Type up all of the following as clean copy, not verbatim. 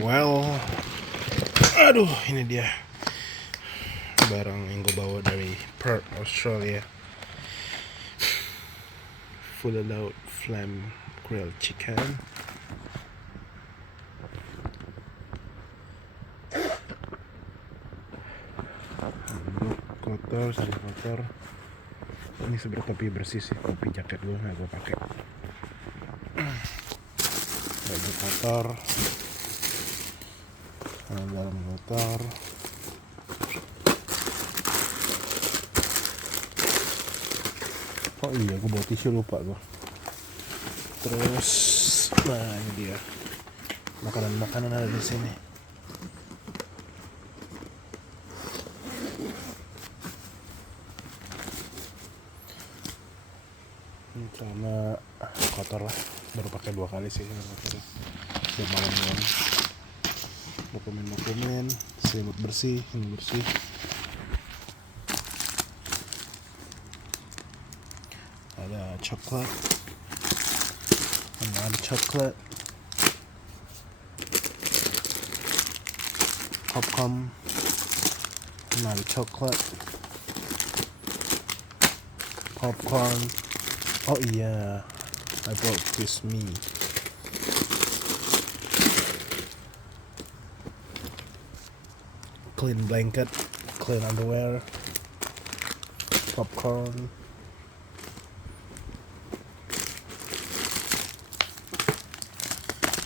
Well, aduh, ini dia barang yang gue bawa dari Perth, Australia. Fully loaded flame grilled chicken. Kotor, sari kotor. Ini sebenarnya topi bersih sih, topi jaket gue nggak gue pakai. Baju kotor, dalam kotor. Oh iya, gue bawa tisu, lupa gue. Terus, nah ini dia. Makanan ada di sini. Karena kotor lah, baru pakai 2 kali sih kotor. Biar malam-malam. Dokumen, selimut bersih, ini bersih. Ada coklat, ada coklat, popcorn, ada coklat, popcorn. Oh iya, I brought this me. Clean blanket, clean underwear, popcorn.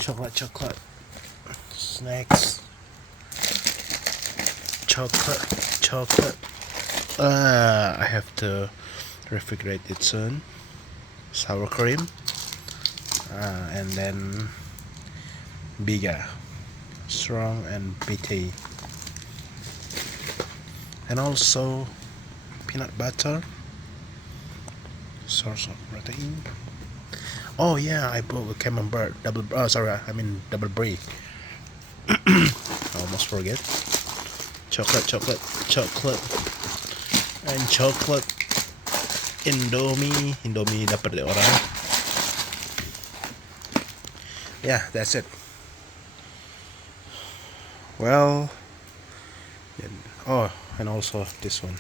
Chocolate, snacks, chocolate. I have to refrigerate it soon. Sour cream, and then biga, strong and bitter, and also peanut butter, source of protein. Oh yeah, I bought a camembert double brie. I almost forget. Chocolate, and chocolate. Indomie dapat dari orang. Yeah, that's it. Well, and also this one.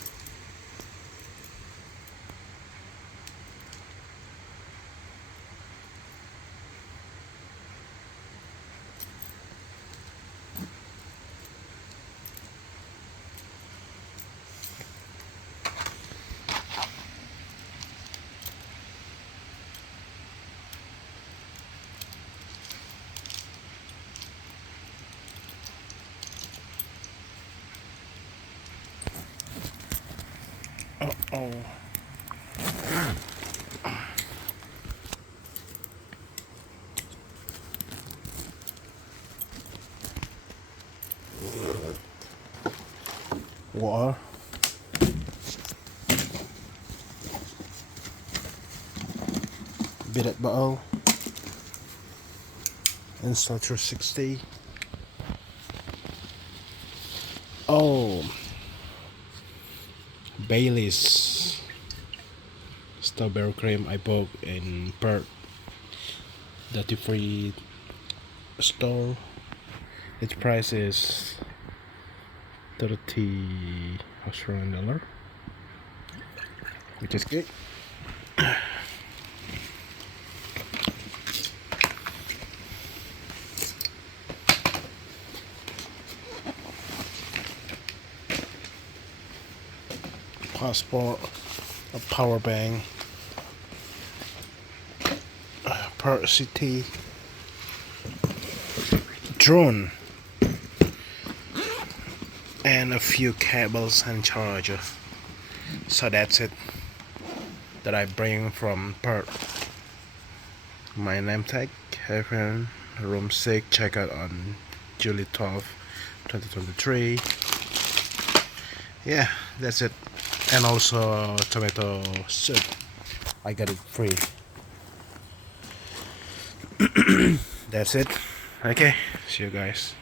Oh. Water. Billet bottle. Install 360. Oh. Bailey's strawberry cream I bought in Perth duty-free store. Its price is $30 Australian, which is good. Passport, a power bank, Perth City, drone, and a few cables and charger. So that's it that I bring from Perth. My name tag, Kevin, room 6, check out on July 12, 2023. Yeah, that's it. And also tomato soup, I got it free. That's it. Okay, see you guys.